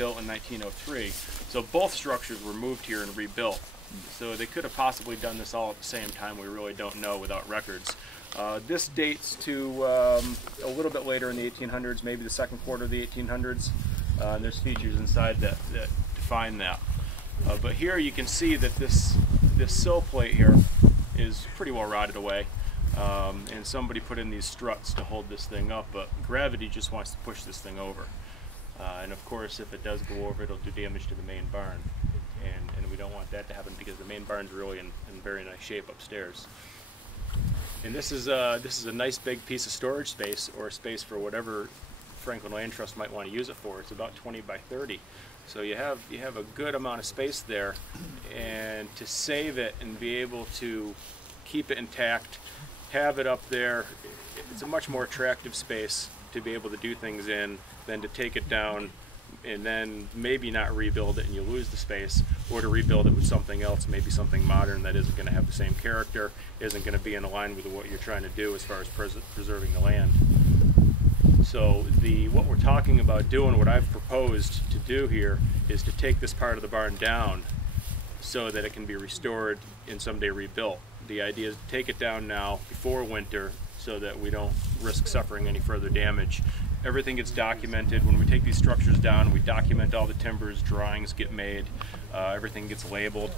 built in 1903. So both structures were moved here and rebuilt. So they could have possibly done this all at the same time. We really don't know without records. This dates to a little bit later in the 1800s, maybe the second quarter of the 1800s. And there's features inside that define that. But here you can see that this sill plate here is pretty well rotted away. And somebody put in these struts to hold this thing up, but gravity just wants to push this thing over. And of course, if it does go over, it'll do damage to the main barn. And we don't want that to happen because the main barn's really in very nice shape upstairs. And this is a nice big piece of storage space, or space for whatever Franklin Land Trust might want to use it for. It's about 20 by 30. So you have a good amount of space there, and to save it and be able to keep it intact, have it up there, it's a much more attractive space to be able to do things in than to take it down and then maybe not rebuild it and you lose the space, or to rebuild it with something else, maybe something modern that isn't going to have the same character, isn't going to be in line with what you're trying to do as far as preserving the land. So what we're talking about doing, what I've proposed to do here, is to take this part of the barn down so that it can be restored and someday rebuilt. The idea is to take it down now before winter so that we don't risk suffering any further damage. Everything gets documented. When we take these structures down, we document all the timbers, drawings get made, everything gets labeled,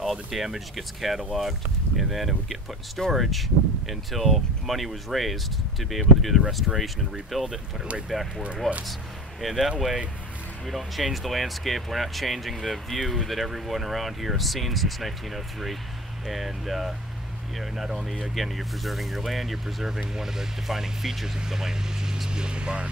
all the damage gets cataloged, and then it would get put in storage until money was raised to be able to do the restoration and rebuild it and put it right back where it was. And that way, we don't change the landscape, we're not changing the view that everyone around here has seen since 1903. And you know, not only, again, you're preserving your land, you're preserving one of the defining features of the land, which is this beautiful barn.